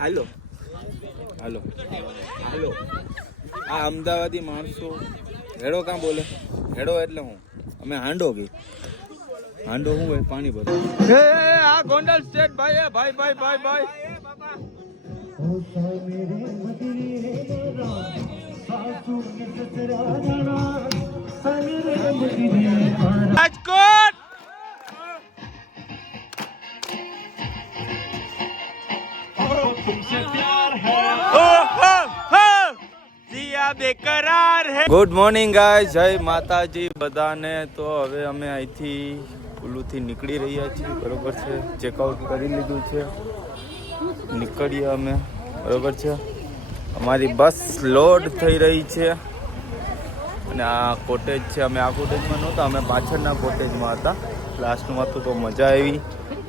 હાલો હાલો હાલો આ અમદાવાદી માણસો હેડો કાં બોલે હેડો એટલે હું અમે હાંડો ગઈ હાંડો હું હોય પાણી ભરવા આ ગોંડલ સ્ટેટ ભાઈ ભાઈ ભાઈ ભાઈ ભાઈ રાજકોટ ગુડ મોર્નિંગ ગાઈસ, જય માતાજી બધાને. તો હવે અમે અહીંથી કુલ્લુથી નીકળી રહ્યા છીએ, બરોબર છે. ચેકઆઉટ કરી લીધું છે, નીકળીએ અમે, બરોબર છે. અમારી બસ લોડ થઈ રહી છે અને આ કોટેજ છે. અમે આ કોટેજમાં નહોતા, અમે પાછળના કોટેજમાં હતા. લાસ્ટમાં હતું તો મજા આવી.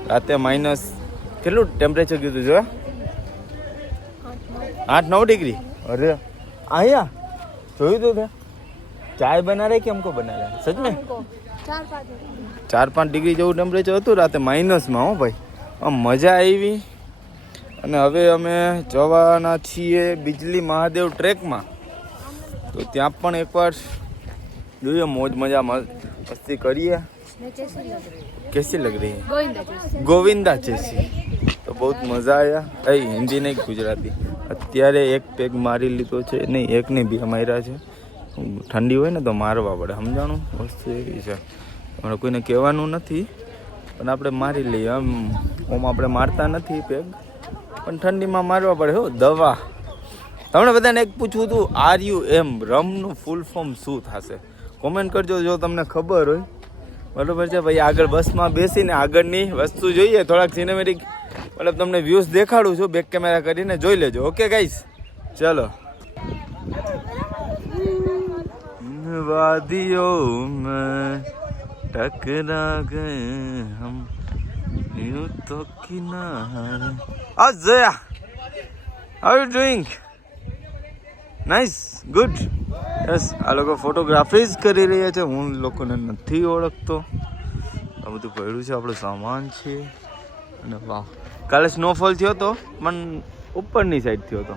રાતે માઇનસ કેટલું ટેમ્પરેચર કીધું છે? 8-9 ડિગ્રી. અરે અહીંયા જોયું તું ચાય બના રહે કે हमको बना रहा है सच में 4-5 ડિગ્રી જેવું ટેમ્પરેચર હતું રાતે માઇનસમાં. હો ભાઈ, આમ મજા આવી. અને હવે અમે જવાના છીએ બિજલી મહાદેવ ટ્રેકમાં. તો ત્યાં પણ એકવાર જોઈએ, મોજ મજા મસ્તી કરીએ. कैसी लग रही है? गोविंदा जैसी. तो बहुत मजा आया. हिंदी नहीं गुजराती. અત્યારે એક પેગ મારી લીધો છે, નહીં એક નહીં, 2 માર્યા છે. ઠંડી હોય ને તો મારવા પડે, સમજાણું? વસ્તુ એવી છે. આપણે કોઈને કહેવાનું નથી, પણ આપણે મારી લઈએ. આમ આપણે મારતા નથી પેગ, પણ ઠંડીમાં મારવા પડે. હો દવા. તમને બધાને એક પૂછવું હતું, RUM રમનું ફૂલ ફોર્મ શું થશે? કોમેન્ટ કરજો જો તમને ખબર હોય, બરોબર છે ભાઈ. આગળ બસમાં બેસીને આગળની વસ્તુ જોઈએ, થોડાક સિનેમેટિક મતલબ તમને વ્યૂઝ દેખાડું છું, બેક કેમેરા કરીને જોઈ લેજો. ઓકે ગાઈસ, ચલો. વાદીઓ મેં ટકરા ગયે હમ यूं तो किनारे. આ Jaya, how you doing? Nice, good. Yes, આ લોકો ફોટોગ્રાફી જ કરી રહ્યા છે. હું લોકોને નથી ઓળખતો. આ બધું પડ્યું છે, આપણો સામાન છે. અને વાહ, કાલે સ્નોફોલ થયો હતો, પણ ઉપરની સાઈડ થયો હતો.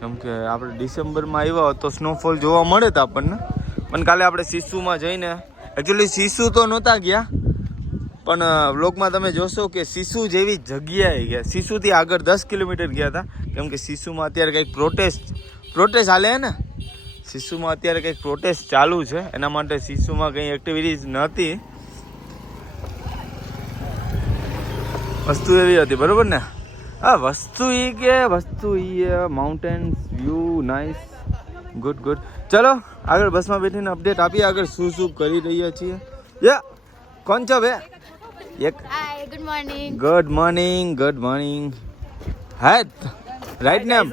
કેમ કે આપણે ડિસેમ્બરમાં આવ્યા તો સ્નોફોલ જોવા મળે તો આપણને. પણ કાલે આપણે સિસુમાં જઈને, એકચ્યુઅલી સિસુ તો નહોતા ગયા, પણ વ્લોગમાં તમે જોશો કે સિસુ જેવી જગ્યાએ ગયા. સિસુથી આગળ 10 કિલોમીટર ગયા હતા. કેમ કે સિસુમાં અત્યારે કંઈક પ્રોટેસ્ટ હાલે ને. સિસુમાં અત્યારે કંઈક પ્રોટેસ્ટ ચાલુ છે, એના માટે સિસુમાં કંઈ એક્ટિવિટીઝ નહોતી. વસ્તુ એવી હતી, બરોબર ને? હા, વસ્તુ એ mountains view nice, good good. ચલો આગળ બસમાં બેઠીને અપડેટ આપીએ, આગળ શું શું કરી રહ્યા છીએ. યા કોણ છો બે? એક ગુડ મોર્નિંગ હે રાઈટ નેમ.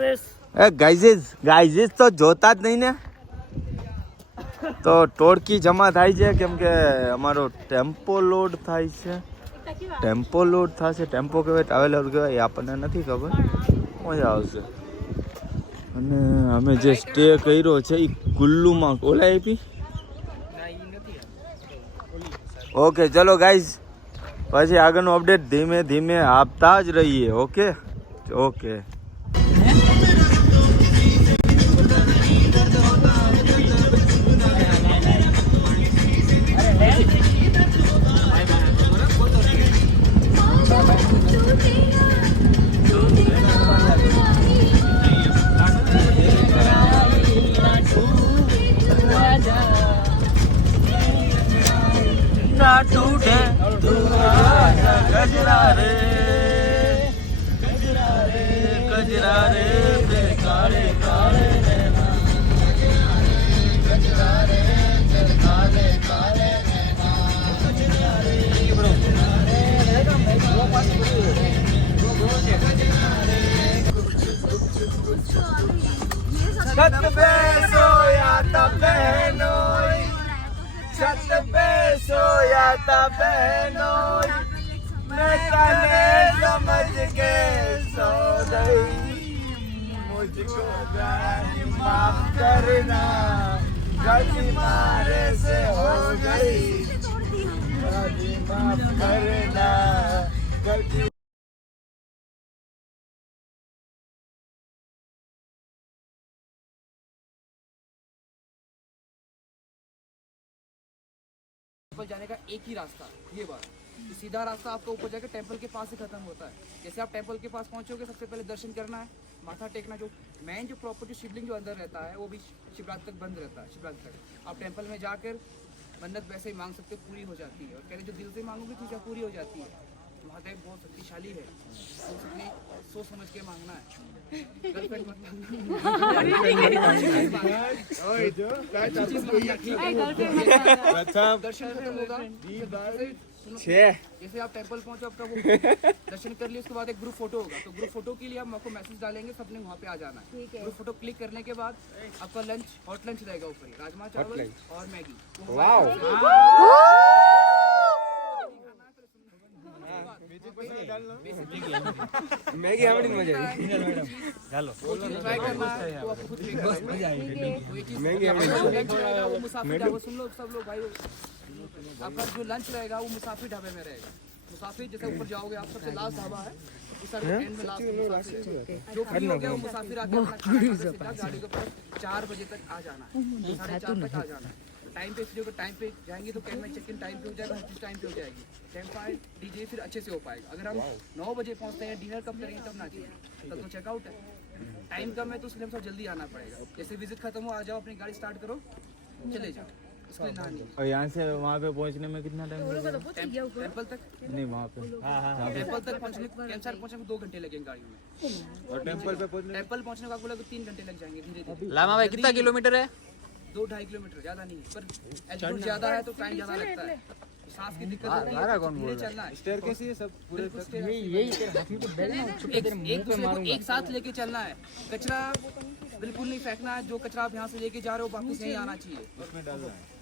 ગાઈઝીસ તો જોતા જ નહીં ને. તો ટોળકી જમા થાય છે, કેમ કે અમારો ટેમ્પો લોડ થાય છે. ટેમ્પો લોડ થશે. ટેમ્પો કહેવાય, ટ્રાવેલર કહેવાય, એ આપણને નથી ખબર. મજા આવશે. અને અમે જે સ્ટે કર્યો છે એ કુલ્લુમાં. ઓલા આપી. ઓકે ચલો ગાઈઝ, પછી આગળનું અપડેટ ધીમે ધીમે આપતા જ રહીએ. Okay okay. गजरा रे काले काले गजरा रे काले काले छत पे सोया था बहनोई, छत पे सोया था बहनोई, मैं तने समझ के सो गई. मुझको जाने माफ करना, गलती मारे से हो गई. गलती माफ करना, गलती ऊपर जाने का एक ही रास्ता, ये बात। तो सीधा रास्ता आपका ऊपर जाकर टेंपल के पास से खत्म होता है। जैसे आप टेंपल के पास पहुंचोगे, सबसे पहले दर्शन करना है, माथा टेकना। जो मेन जो प्रॉपर जो शिवलिंग जो अंदर रहता है वो भी शिवरात्रि तक बंद रहता है। शिवरात्रि तक आप टेंपल में जाकर मन्नत वैसे ही मांग सकते, पूरी हो जाती है। और कहते जो दिल से मांगोगे चीज़ें पूरी हो जाती है। महादेव बहुत शक्तिशाली है, तो सबने सोच समझ के मांगना है। गर्लफ्रेंड मत दर्शन होगा। जैसे आप टेंपल पहुंचो, आपका वो दर्शन कर लिए, उसके बाद एक ग्रुप फोटो होगा। तो ग्रुप फोटो के लिए हम आपको मैसेज डालेंगे, सबने वहाँ पे आ जाना है। ग्रुप फोटो क्लिक करने के बाद आपका लंच, हॉट लंच रहेगा ऊपर ही, राजमा चावल और मैगी। मैगी आवड़ी मजा आई चलो ट्राई करना है तो आपको खुद मजा आएगी। मैगी वो मुसाफिर ढाबा, सुन लो सब लोग भाई, आपका जो लंच रहेगा वो मुसाफिर ढाबे में रहेगा। मुसाफिर जैसे ऊपर जाओगे आप, सबसे लास्ट ढाबा है, उस एंड में लास्ट मुसाफिर। जो फ्री हो गया वो मुसाफिर आके अपना खाना गाड़ी के पास 4 बजे तक आ जाना है, 4:30 तक आ जाना है। टाइम पे फ्री होकर टाइम पे जाएंगे तो कैंप में चेक इन टाइम पे हो जाएगा, हर चीज़ टाइम पे हो जाएगी। कैंप फायर डीजे फिर अच्छे से हो पाएगा। अगर हम 9 बजे पहुंचते हैं, डिनर कब करेंगे तब ना चाहिए, तब तो चेकआउट है। टाइम कम है तो इसलिए हम सब जल्दी आना पड़ेगा। जैसे विजिट खत्म हो, आ जाओ, अपनी गाड़ी स्टार्ट करो, चले जाओ। इसके लिए ना नहीं। और यहाँ से वहाँ पे पहुँचने में कितना टाइम लगेगा? टेंपल तक नहीं, वहाँ पे टेंपल तक पहुँचने को 2 घंटे लगेंगे गाड़ी में। और टेंपल पहुँचने को आपको लगेगा 3 घंटे लग जाएंगे धीरे धीरे। लामा भाई कितना किलोमीटर है? 2-2.5 किलोमीटर, ज्यादा नहीं है, पर एल्टीट्यूड ज्यादा है तो टाइम ज्यादा लगता है, सांस की दिक्कत होती है, धीरे चलना है। स्टेयर कैसी है सब पूरे एक साथ लेके चलना है। कचरा बिल्कुल नहीं फेंकना है। जो कचरा आप यहाँ से लेके जा रहे हो वापस नहीं आना चाहिए।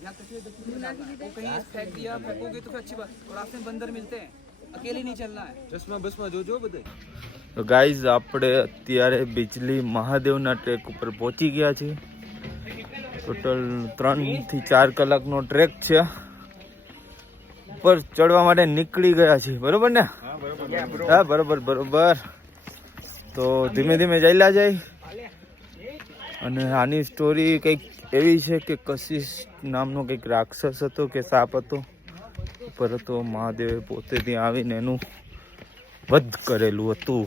यहाँ कचरे वो कहीं फेंक दिया, फेंकोगे तो फिर अच्छी बात। और रास्ते में बंदर मिलते हैं, अकेले नहीं चलना है। चश्मा बसमा जो बताए। તો ગાઈઝ આપણે અત્યારે બિજલી મહાદેવના ટ્રેક ઉપર પહોંચી ગયા છીએ. ટોટલ 3 થી 4 કલાકનો ટ્રેક છે. ઉપર ચડવા માટે નીકળી ગયા છીએ, બરોબર ને? હા બરોબર. તો ધીમે ધીમે ચાલ્યા જાય. અને આની સ્ટોરી કંઈક એવી છે કે કશિશ નામનો કંઈક રાક્ષસ હતો કે સાપ હતો, ઉપર હતો. મહાદેવે પોતે ત્યાં આવીને એનું વધ કરેલું હતું.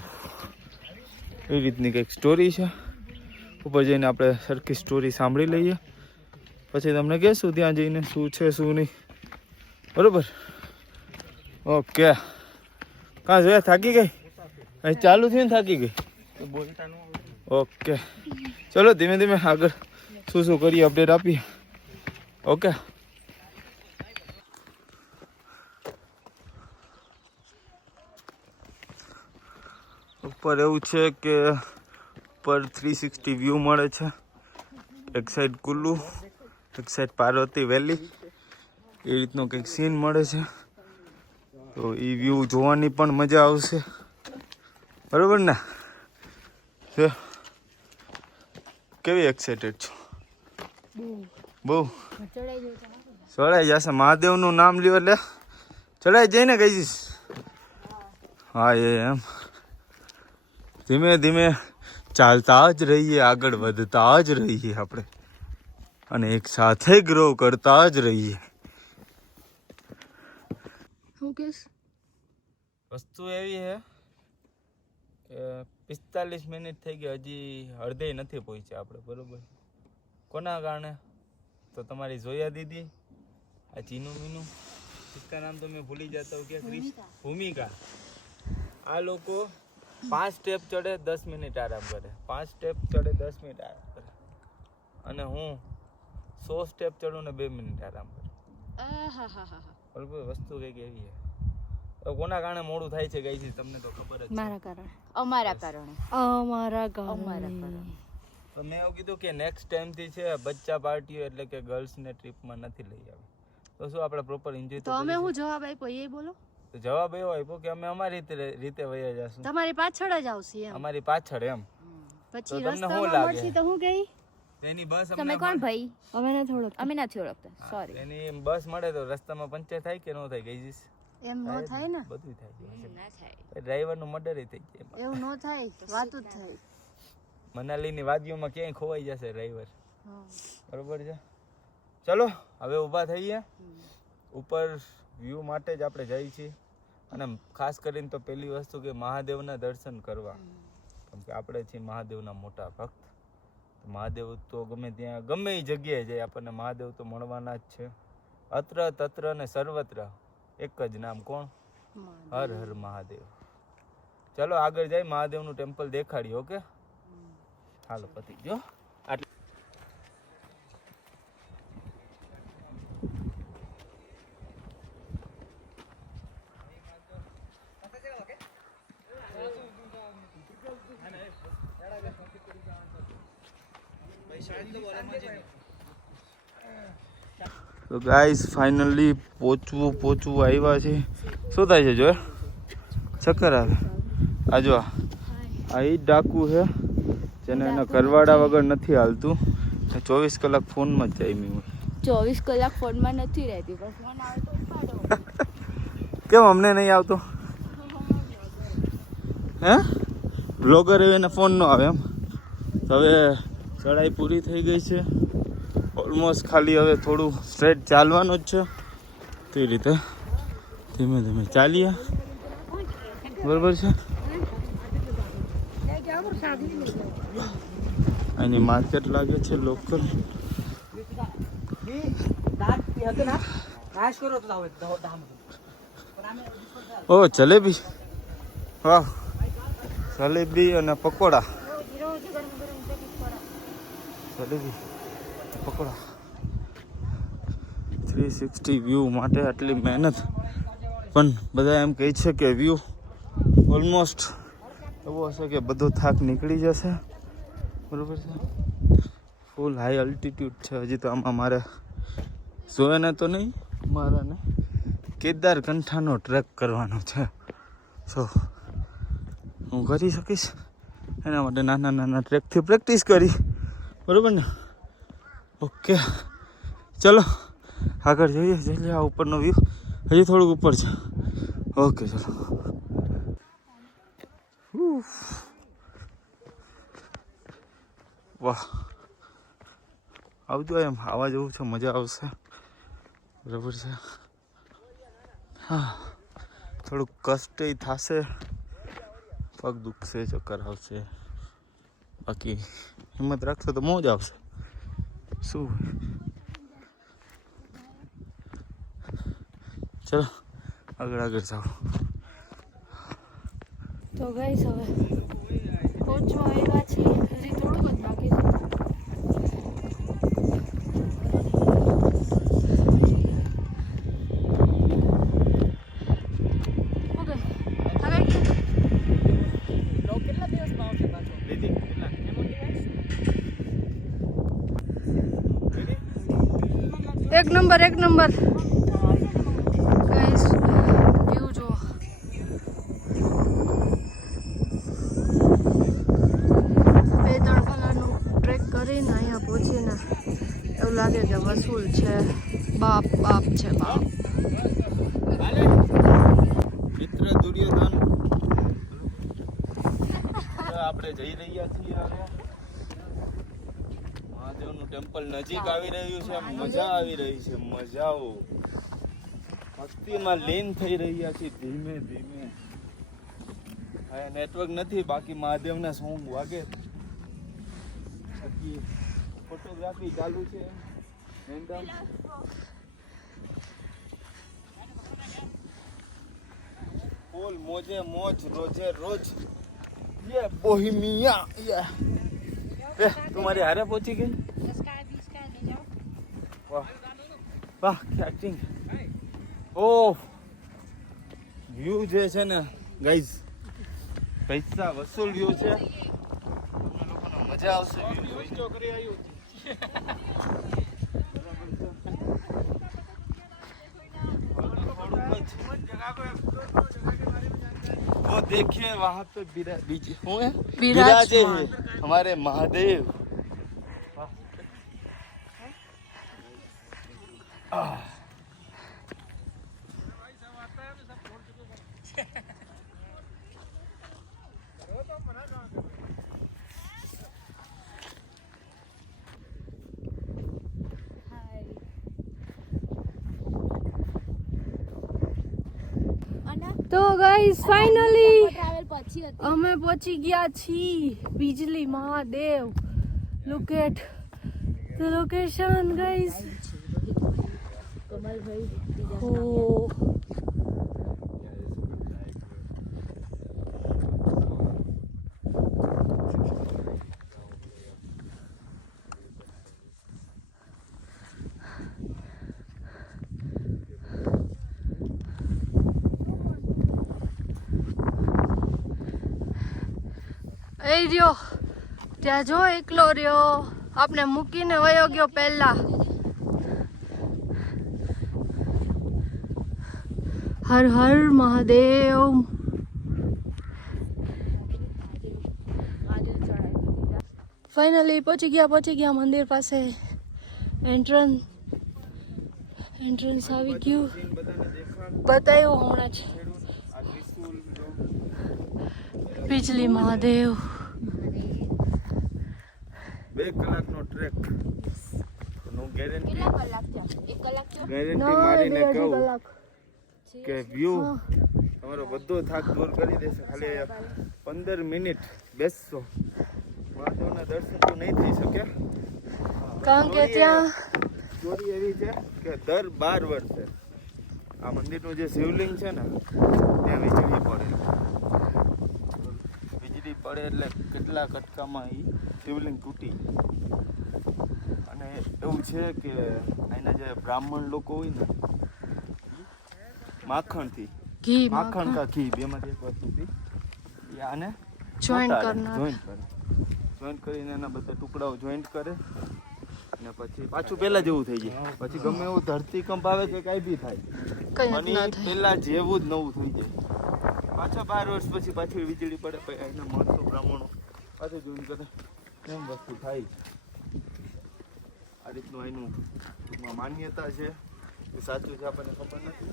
એ રીતની કંઈક સ્ટોરી છે. ઉપર જઈને આપણે સરખી સ્ટોરી સાંભળી લઈએ, પછી તમને કહેશું ત્યાં જઈને શું છે શું નહીં, બરાબર? ઓકે. કાં જોયા થાકી ગઈ? અહીં ચાલુ થયું ને થાકી ગઈ? ઓકે ચલો ધીમે ધીમે આગળ શું શું કરીએ અપડેટ આપીએ. ઓકે. ઉપર એવું છે કે ઉપર 360 વ્યૂ મળે છે. એક સાઈડ કુલ્લુ, એક સાઈડ પાર્વતી વેલી, એ રીતનો કંઈક સીન મળે છે. તો એ વ્યૂ જોવાની પણ મજા આવશે, બરાબર ને? કેવી એક્સાઇટેડ છો? બહુ ચડાઈ જશે. મહાદેવનું નામ લ્યો એટલે ચડાઈ જઈને કહી દઈશ. હા એમ ધીમે ધીમે ચાલતા જ રહીએ, આગળ વધતા જ રહીએ આપણે, અને એક સાથે ગ્રો કરતા જ રહીએ. વસ્તુ એવી છે કે 45 મિનિટ થઈ ગઈ, હજી અડધે નથી પહોંચ્યા આપણે, બરોબર? કોના કારણે? તો તમારી જોયા દીદી, આ ચીનુ મીનુ, इसका नाम तो मैं भूल ही जाता हूँ, क्या? भूमिका. આ લોકો 5 સ્ટેપ ચડે 10 મિનિટ આરામ કરે, 5 સ્ટેપ ચડે 10 મિનિટ આરામ કરે, અને હું 100 સ્ટેપ ચડું ને 2 મિનિટ આરામ કરું. બરોબર? વસ્તુ કંઈક એવી છે. તો કોના કારણે મોડું થાય છે ગાઈસ, તમને તો ખબર જ છે. મારા કારણે, અમારા કારણે. તો મેં એવું કીધું કે નેક્સ્ટ ટાઈમથી છે બચ્ચા પાર્ટીઓ એટલે કે ગર્લ્સને ટ્રીપમાં નથી લઈ આવી, તો શું આપણે પ્રોપર એન્જોય તો અમે હું જવાબ આપ્યો એ બોલો. તો જવાબ એવો આપ્યો કે અમે અમારી રીતે વયા જશું, તમારી પાછળ જ આવશે એમ. અમારી પાછળ એમ. પછી તમને શું રસ્તામાં લાગે? મળશે તો હું કહી તેની બસ તમે કોણ ભાઈ? અમે નથી ઓળખતા. અમે નથી ઓળખતા, સોરી. એની બસ મળે તો રસ્તામાં પંચર થાય કે ન થાય ગઈજીસ? એમ નો થાય ને, બધું થાય. ના થાય. ડ્રાઈવરનું મર્ડર થઈ જાય. એવું નો થાય, વાતું જ થાય. મનાલીની વાદીઓમાં ક્યાંય ખોવાઈ જશે ડ્રાઈવર, બરોબર છે? ચલો હવે ઊભા થઈએ. ઉપર વ્યૂ માટે જ આપણે જઈએ છીએ અને ખાસ કરીને તો પહેલી વસ્તુ કે મહાદેવના દર્શન કરવા, કેમ કે આપણે છીએ મહાદેવના મોટા ભક્ત. મહાદેવ તો ગમે ત્યાં ગમે એ જગ્યાએ જાય આપણને મહાદેવ તો મળવાના જ છે. અત્ર તત્ર ને સર્વત્ર એક જ નામ, કોણ? હર હર મહાદેવ. ચલો આગળ જાય, મહાદેવનું ટેમ્પલ દેખાડીએ. ઓકે હાલો પતિ જો. તો ગાઈસ ફાઇનલી પહોંચવું આવ્યા છે. શું થાય છે જો ચક્કર આવે? આ જો આ એ ડાકુ છે જેને એના ઘરવાળા વગર નથી હાલતું. 24 કલાક ફોનમાં જ જામી હોય. 24 કલાક ફોનમાં નથી રહેતી, પણ ફોન આવે તો ઉપાડો. કેમ અમને નહીં આવતો? હે બ્લોગર એને ફોન ન આવે એમ. હવે ચડાઈ પૂરી થઈ ગઈ છે ઓલમોસ્ટ. ખાલી હવે થોડું સ્ટ્રેટ ચાલવાનું જ છે. તે રીતે ધીમે ધીમે ચાલીએ, બરોબર છે. અહીંની માર્કેટ લાગે છે લોકલ. ઓ જલેબી, વાહ જલેબી અને પકોડા. જલેબી પકોડા 360 વ્યૂ માટે આટલી મહેનત, પણ બધા એમ કહે છે કે વ્યૂ ઓલમોસ્ટ એવો હશે કે બધો થાક નીકળી જશે, બરોબર છે. ફૂલ હાઈ અલ્ટિટ્યૂડ છે. હજી તો આમાં મારે જોઈને તો નહીં, મારાને કેદારકંઠાનો ટ્રેક કરવાનો છે. સો હું કરી શકીશ એના માટે નાના નાના ટ્રેકથી પ્રેક્ટિસ કરી, બરોબર ને? ઓકે ચલો આગળ જઈએ. જઈએ આ ઉપરનો વ્યૂ, હજી થોડુંક ઉપર છે. ઓકે ચલો. વાહ આવજો, એમ આવા જેવું છે, મજા આવશે, બરાબર છે. હા થોડુંક કષ્ટ થશે, પગ દુખશે, ચક્કર આવશે, બાકી હિંમત રાખશો તો મોજ આવશે. શું ચલો આગળ આગળ જાઓ. તો ગાઈસ હવે પહોંચવા આવ્યા છીએ, હજી થોડુંક જ બાકી છે. એક નંબર ગાઈસ વ્યૂ જો. બે ત્રણ કલાકનું ટ્રેક કરીને અહીંયા પહોંચીને એવું લાગે કે વસૂલ છે. બાપ છે બાપ. મિત્ર દુર્યોધન આપણે જઈ રહ્યા છીએ. મહાદેવનું ટેમ્પલ નજીક આવી રહ્યું છે. મજા આવી રહી છે, મજાઓ ભક્તિમાં લીન થઈ રહ્યા છે ધીમે ધીમે. હા નેટવર્ક નથી, બાકી મહાદેવના સોંગ વાગે. બાકી ફોટોગ્રાફી ચાલુ છે. ફૂલ મોજે મોજ, રોજે રોજ. ये बोहेमिया ये तुम्हारे हारे पहुंची गई. वाह वाह क्या एक्टिंग. ઓહ વ્યૂ જે છે ને ગાઈઝ, પૈસા વસૂલ વ્યૂ છે. તમને લોકોને મજા આવશે વ્યૂ જોઈને. वो देखिए वहाँ पे विराजे हैं हमारे महादेव. ગાઈસ ફાઇનલી અમે પહોંચી ગયા છીએ Bijli Mahadev. Look at the location guys. Oh. એ રહ્યો ત્યાં જો એકલો રહ્યો, આપણે મૂકીને વયો ગયો પહેલા. હર હર મહાદેવ. ફાઇનલી પહોંચી ગયા મંદિર પાસે. એન્ટ્રન્સ આવી ગયું, બતાવ્યું હમણાં જ. બીજલી મહાદેવ. 2 કલાકનો ટ્રેક. હું ગેરંટી મારીને કહું કે વ્યૂ તમારો બધો થાક દૂર કરી દેશે. ખાલી 15 મિનિટ બેસશો, મહાદેવના દર્શન તો નહીં થઈ શકે. કારણ કે ત્યાં સ્ટોરી એવી છે કે દર 12 વર્ષે આ મંદિરનું જે શિવલિંગ છે ને ત્યાં વીજળી પડે. વીજળી પડે એટલે કેટલા કટકામાં એ શિવલિંગ તૂટી. અને એવું છે કે અહીંના જે બ્રાહ્મણ લોકો હોય ને માખણથી માખણ કા ઘી બેમાંથી એક વસ્તુથી એ આને જોઈન્ટ કરીને એના બધા ટુકડાઓ જોઈન્ટ કરે અને પછી પાછું પહેલા જેવું થઈ જાય. પછી ગમે એવું ધરતીકંપ આવે કે કાંઈ બી થાય અને પહેલા જેવું જ નવું થઈ જાય. પાછા 12 વર્ષ પછી પાછી વીજળી પડે, એના મહત્વ બ્રાહ્મણો પાછું જોઈન્ટ કરે. એમ વસ્તુ થાય. આ રીતનું એનું માન્યતા છે. એ સાચું છે આપણને ખબર નથી.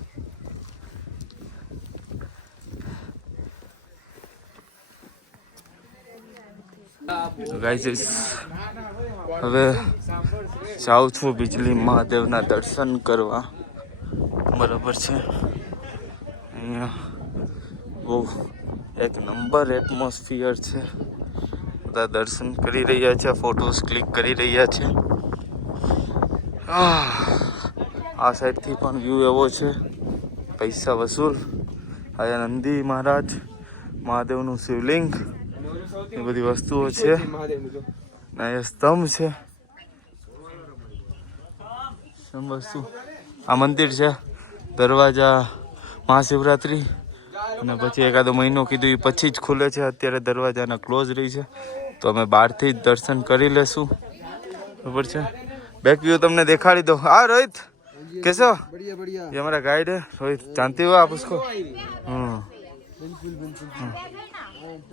તો ગાઈસ હવે જાઉં છું બીજલી મહાદેવના દર્શન કરવા. બરાબર છે. અહીંયા બહુ એક નંબર એટમોસ્ફિયર છે. બધા દર્શન કરી રહ્યા છે, ફોટોસ ક્લિક કરી રહ્યા છે. આ સાઈડથી પણ વ્યૂ એવો છે, પૈસા વસૂલ. આ નંદી મહારાજ, મહાદેવનું શિવલિંગ, એ બધી વસ્તુઓ છે. એ સ્તંભ છે. વસ્તુ આ મંદિર છે. દરવાજા મહાશિવરાત્રી અને પછી એકાદો મહિનો કીધું એ પછી જ ખુલે છે. અત્યારે દરવાજાના ક્લોઝ રહી છે, તો અમે બહારથી જ દર્શન કરી લેશું. બરાબર છે. बैक व्यू तुमने दिखाड़ी दो. हाँ रोहित कैसे हो? बढ़िया बढ़िया. ये हमारा गाइड है रोहित, जानते हो आप उसको?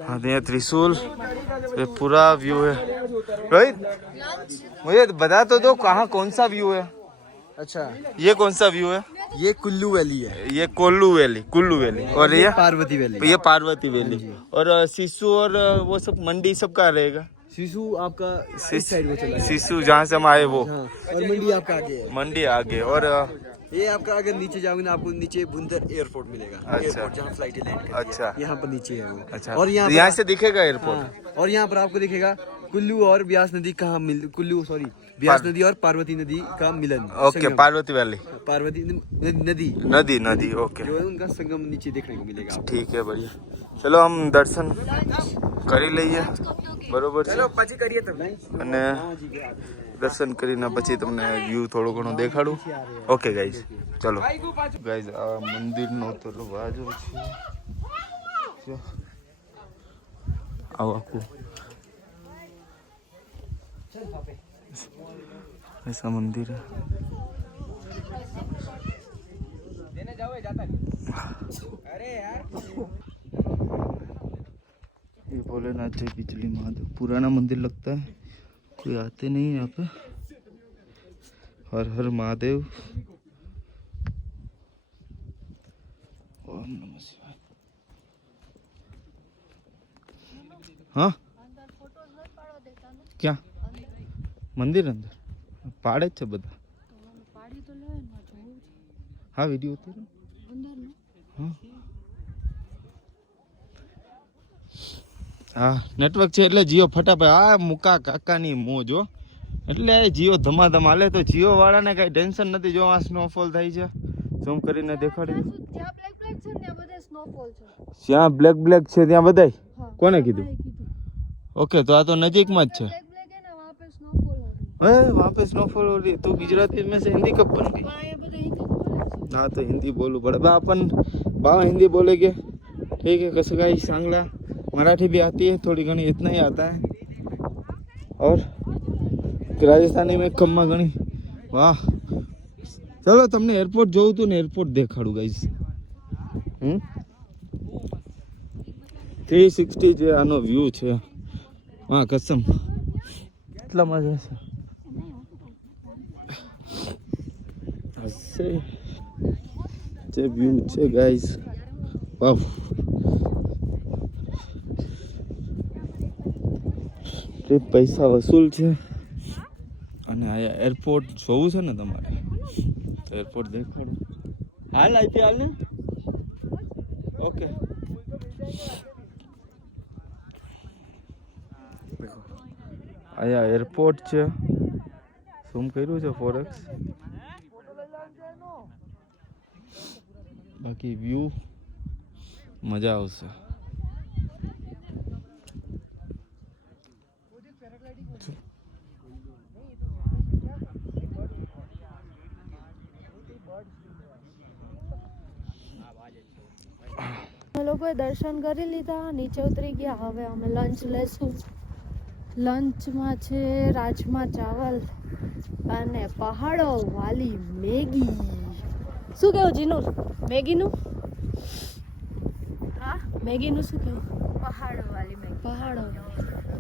हाँ ये त्रिशूल, ये पूरा व्यू है. रोहित मुझे बता तो दो कहाँ कौन सा व्यू है? अच्छा ये कौन सा व्यू है? ये कुल्लू वैली है. ये कुल्लू वैली और ये पार्वती वैली. ये पार्वती वैली. और सिसु और वो सब मंडी सब कहाँ रहेगा? सिसु आपका इस साइड में चला. सिसु जहाँ से हम आए वो. हाँ. और मंडी आपका आगे है. मंडी आगे. और ये आपका अगर नीचे जाओगे ना, आपको नीचे बुंदर एयरपोर्ट मिलेगा. अच्छा. एयरपोर्ट जहाँ फ्लाइट लैंड करती है. अच्छा. यहाँ पर नीचे है वो. अच्छा. और यहाँ से दिखेगा एयरपोर्ट. हाँ. और यहाँ पर आपको दिखेगा कुल्लू और ब्यास नदी कहाँ मिल. कुल्लू सॉरी ब्यास नदी और पार्वती नदी का मिलन. ओके. पार्वती वैली. पार्वती नदी ओके. जो है उनका संगम नीचे देखने को मिलेगा. ठीक है बढ़िया. चलो हम दर्शन કરી લઈએ. બરોબર છે. પછી કરીએ તમે. અને દર્શન કરીને પછી તમને વ્યૂ થોડો ઘણો દેખાડું. ઓકે ગાઈઝ ચલો. ગાઈઝ આ મંદિરનો દરવાજો છે. આવો આખું ऐसा मंदिर है. ये भोलेनाथ जी बिजली महादेव पुराना मंदिर लगता है. कोई आते नहीं यहाँ पे. हर हर महादेव. ओम नमः शिवाय. हाँ क्या મંદિર અંદર પાડે જ છે બધા. હા વિડીયો ઉતારો. હા હા નેટવર્ક છે એટલે જીઓ ફટાફટ આ મુકા કાકાની મોજ હો એટલે જીઓ ધમાધમ હાલે તો જીઓ વાળાને કઈ ટેન્શન નથી જો આ સ્નોફોલ થાય છે ઝૂમ કરીને દેખાડી દઉં જ્યાં બ્લેક બ્લેક છે ત્યાં બધાય કોને કીધું ઓકે તો આ તો નજીકમાં જ છે वहाँ पे स्नोफॉल हो रही है तो गुजराती में से हिंदी कब बन गई हाँ तो हिंदी बोलूँ पड़े अपन बाबा हिंदी बोलेंगे ठीक है कसं काय सांगला मराठी भी आती है थोड़ी घनी इतना ही आता है और राजस्थानी में खम्मा घनी वाह चलो તમને એરપોર્ટ જોવું તું ને એરપોર્ટ દેખાડું ગાઈસ 360 જે આનો વ્યૂ છે વાહ કસમ કેટલા મજા છે હશે જે વ્યૂ છે ગાઈસ વાહ ટ્રીપ પૈસા વસૂલ છે અને આ એરપોર્ટ જોવું છે ને તમારે તો એરપોર્ટ દેખાડું હાલ આઈપી હાલ ને ઓકે અહીંયા એરપોર્ટ છે ઝૂમ કર્યું છે 4x બાકી વ્યૂ મજા આવશે અમે લોકોએ દર્શન કરી લીધા નીચે ઉતરી ગયા હવે અમે લંચ લેશું લંચમાં છે રાજમા ચાવલ અને પહાડો વાલી મેગી શું કેવું જીનું મેગીનું હા મેગીનું શું કેવું પહાડો વાલી મેગી પહાડો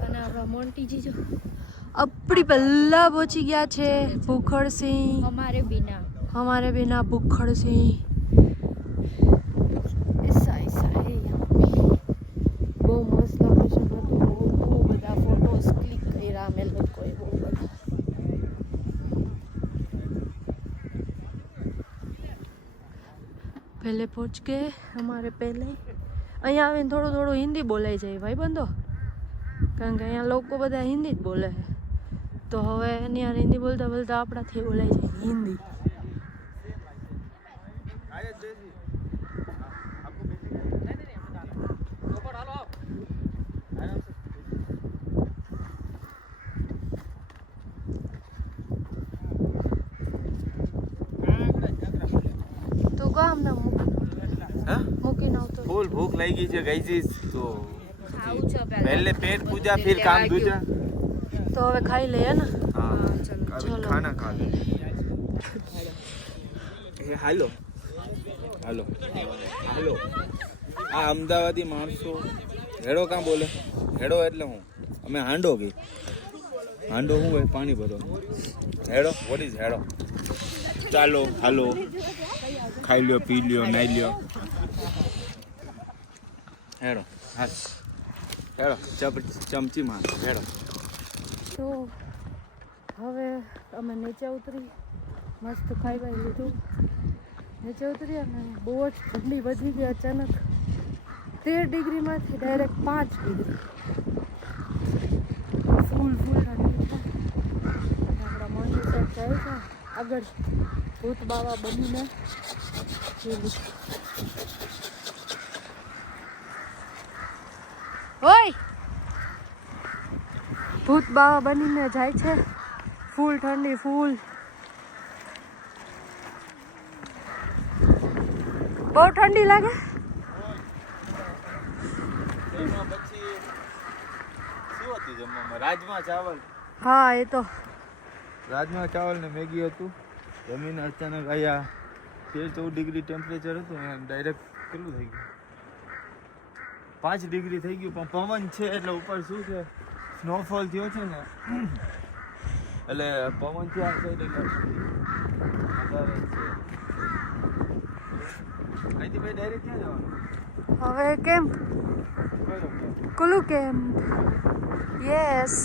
અને આપણા મોન્ટીજી જો આપણી પહેલા પહોંચી ગયા છે ભૂખડ સિંહ हमारे बिना भूखड़ सिंह બહુ મસ્ત લોકેશન હતું બહુ બધા ફોટોસ ક્લિક કર્યા અમે લોકોએ બહુ બધા पहले पहुंच गए हमारे पहले અહીંયા આવીને થોડું થોડું હિન્દી બોલાઈ જાય ભાઈ બંધો કારણ કે અહીંયા લોકો બધા હિન્દી જ બોલે છે તો હવે એની યાર હિન્દી બોલતા બોલતા આપણાથી બોલાઈ જાય હિન્દી फूल भूख लगी है गाइस तो पहले पेट पूजा फिर काम दूजा तो હવે ખાઈ લઈએ ને हाँ चलो खाना खा ले हेलो हेलो हेलो આ અમદાવાદી માણસો હેડો કાં બોલે હેડો એટલે હું અમે હાંડો ગઈ હાંડો હું હોય પાણી ભરો હેડો વોટ ઇઝ હેડો ચાલો હાલો ખાઈ લ્યો પી લ્યો નાઈ લ્યો હેડો હાસ હેડો ચમચી માર હેડો તો હવે અમે નીચે ઉતરી મસ્ત ખાઈ વાઈ લીધું નીચે ઉતરી અને બહુ જ ઠંડી વધી ગઈ અચાનક 13 ડિગ્રીમાંથી ડાયરેક્ટ 5 ડિગ્રી ફૂલ ઠંડી છે આપણા મોન્ટી સાહેબ જાય છે આગળ ભૂત બાવા બનીને ઓય ભૂત બાવા બનીને જાય છે ફૂલ ઠંડી ફૂલ બહુ ઠંડી લાગે રાજમા ચાવલ હા એ તો રાજમા ચાવલ ને મેગી હતું જમીને અચાનક આયા 13-14 ડિગ્રી ટેમ્પરેચર હતું ડાયરેક્ટ કેટલું થઈ ગયું 5 ડિગ્રી થઈ ગયું પણ પવન છે એટલે ઉપર શું છે સ્નોફોલ થયો છે ને એટલે પવન થી આ સાઈડ અહીંથી ભાઈ ડાયરેક્ટ ક્યાં જવાનું હવે કેમ કુલુ કેમ યસ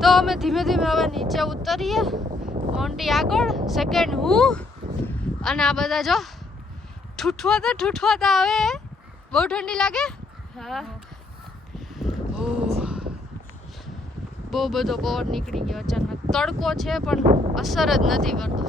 તો અમે ધીમે ધીમે હવે નીચે ઉતરીએ મોન્ટી આગળ સેકન્ડ હું અને આ બધા જો ઠૂઠવાતા આવે બહુ ઠંડી લાગે? હા બહુ બધો પવન નીકળી ગયો અચાનક. તડકો છે પણ અસર જ નથી કરતો.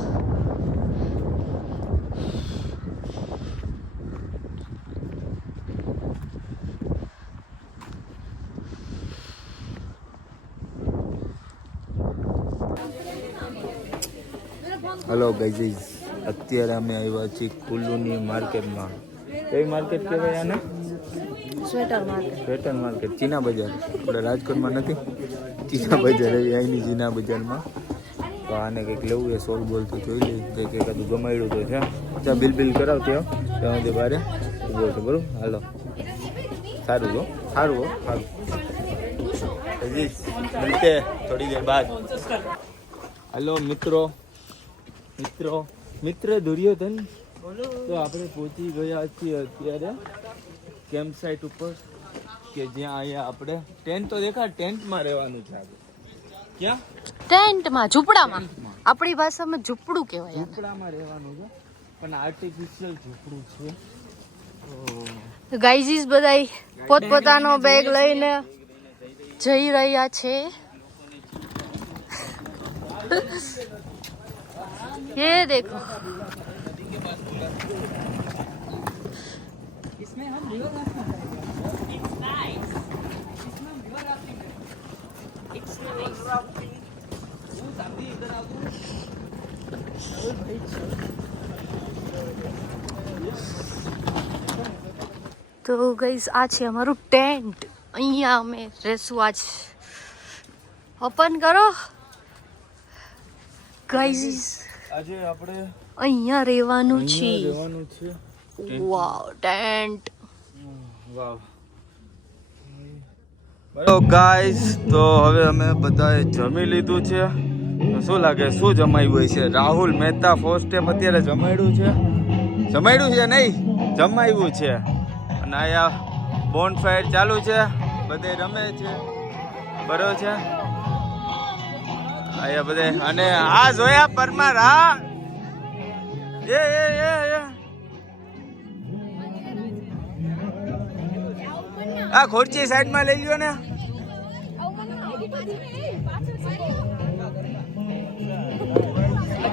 હલો ગાઈઝ, અત્યારે અમે આવ્યા છીએ કુલ્લુની માર્કેટમાં. કઈ માર્કેટ કહેવાય આને? Sweater market. સ્વેટર માર્કેટ, ચીના બજાર. આપણે રાજકોટમાં નથી, ચીના બજાર એવી અહીંની ચીના બજારમાં. તો આને કંઈક લેવું એ સોલ બોલ તો જોઈ લઈએ, કંઈક એકાદું ગમાડ્યું તો છે. ત્યાં બિલ કરાવતી આવો ત્યાં સુધી બારે ઊભો છે. બરાબર, હાલો. સારું હો, સારું હો, સારું. હજી મળતે થોડી દેર બાદ. હલો મિત્ર દુર્યોધન. તો આપણે પહોંચી ગયા છીએ અત્યારે કેમ્પ સાઇટ ઉપર, કે જ્યાં અહીંયા આપણે ટેન્ટ તો દેખાડ, ટેન્ટમાં રહેવાનું છે આપણે. ક્યાં? ટેન્ટમાં, ઝૂંપડામાં. આપણી ભાષામાં ઝૂંપડું કહેવાય. ઝૂંપડામાં રહેવાનું છે, પણ આર્ટિફિશિયલ ઝૂંપડું છે. તો ગાઈઝીસ બધાય પોતપોતાનો બેગ લઈને જઈ રહ્યા છે. ये देखो, इसमें हम रिवर राफ्टिंग करेंगे. It's nice. इसमें हम रिवर राफ्टिंग करेंगे. It's nice. वो सामने इधर आओ તો ગાઈઝ આ છે અમારું ટેન્ટ. અહીંયા અમે રહેશું આજ. ઓપન કરો ગાઈઝ. આજે આપણે અહીંયા રહેવાનું છે. રહેવાનું છે. વાવ, ટેન્ટ. વાવ. તો ગાઈસ, તો હવે અમે બધાએ જમી લીધું છે. તો શું લાગે શું જમાયું હોય છે? રાહુલ મહેતા ફર્સ્ટ ટાઈમ અત્યારે જમાડ્યું છે નહીં, જમાયું છે. અને અહીંયા બોન ફાયર ચાલુ છે, બધે રમે છે. બરોબર છે અહીંયા બધે. અને આ જોયા પરમાર, હા એ આ ખોરચી સાઈડમાં લઈ લ્યો ને.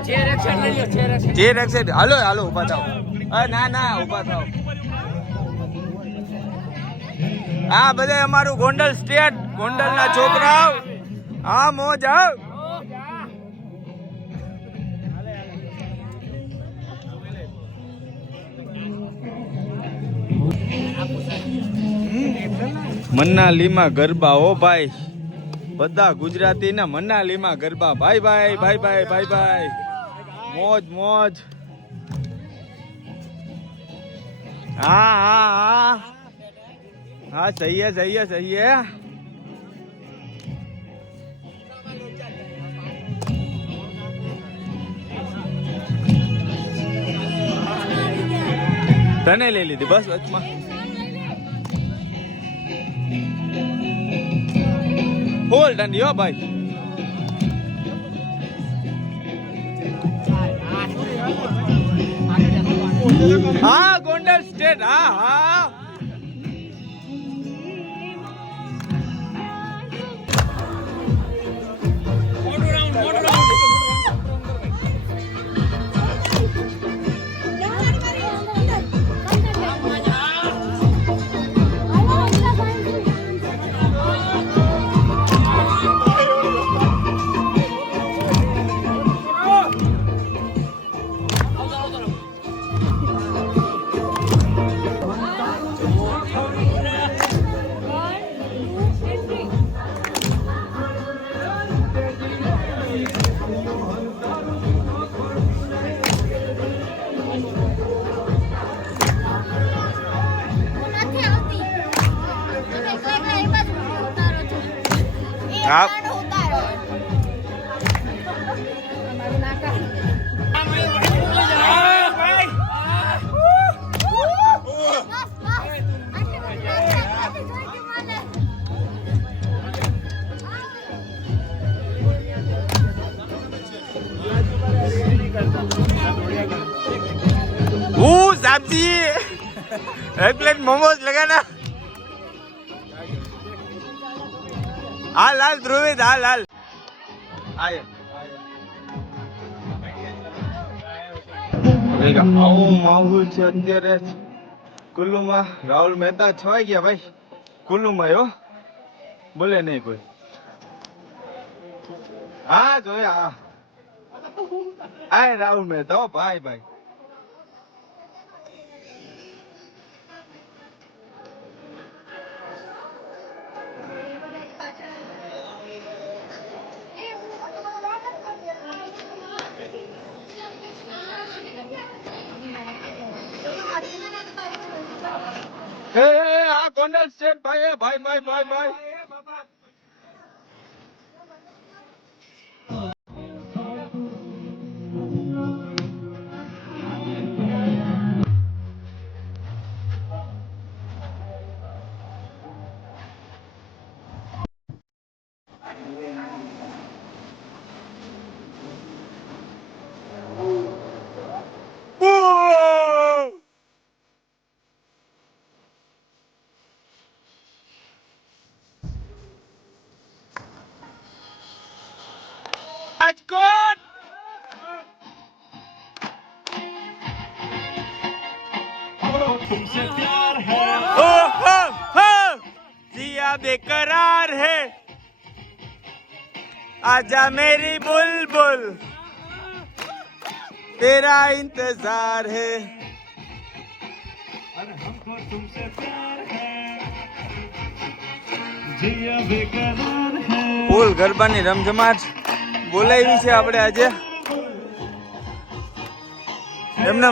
ચેર એક સાઈડ. હાલો ઉભા થાવ. ના ઉભા થાવ. હા બધે અમારું ગોંડલ સ્ટેટ, ગોંડલના છોકરાઓ. હા મોજ આવ. મનાલીમાં ગરબા, ઓ ભાઈ, બધા ગુજરાતીના મનાલીમાં ગરબા. ભાઈ મોજ. હા સહી હે. તને લઈ લીધી બસ વચમાં. ફૂલ ઠંડી હો ભાઈ. હા ગોંડલ સ્ટેટ. હા સાબજી एक प्लेट मोमोज लगाना। हाँ लाल ध्रुवित, हाँ लाल आयो આવો માહોલ છે અત્યારે કુલ્લુમાં. રાહુલ મહેતા છવાઈ ગયા ભાઈ કુલ્લુમાં. હો બોલે નહીં કોઈ. હા જોયા. હા રાહુલ મહેતા હો ભાઈ ભાઈ. આ ગોંડલ સ્ટેટ ભાઈ ભાઈ ભાઈ ભાઈ ભાઈ. રાજકોટ जिया बेकरार है आजा मेरी बुलबुल तेरा इंतजार है हमको तुमसे प्यार है जिया बेकरार है. ફૂલ ગરબાની રમઝમાટ બોલાવી છે આપણે આજે. એમને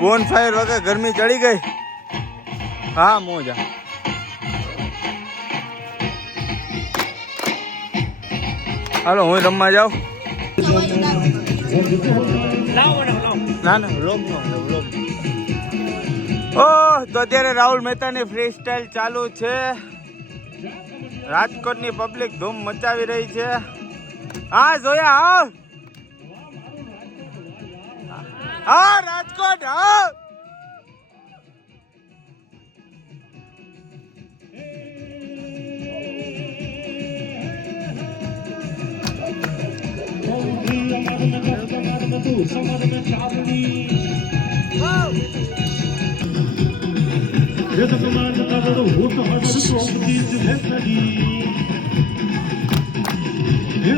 બોન ફાયર વગર ગરમી ચડી ગઈ. હા મોજા. હાલો હું રમવા જાઉં. ના ના વ્લોગ નો વ્લોગ. ઓહ તો અત્યારે રાહુલ મહેતાની ફ્રી સ્ટાઇલ ચાલુ છે. રાજકોટની પબ્લિક ધૂમ મચાવી રહી છે. હા જોયા. હા હા રાજકોટ. હા Hey,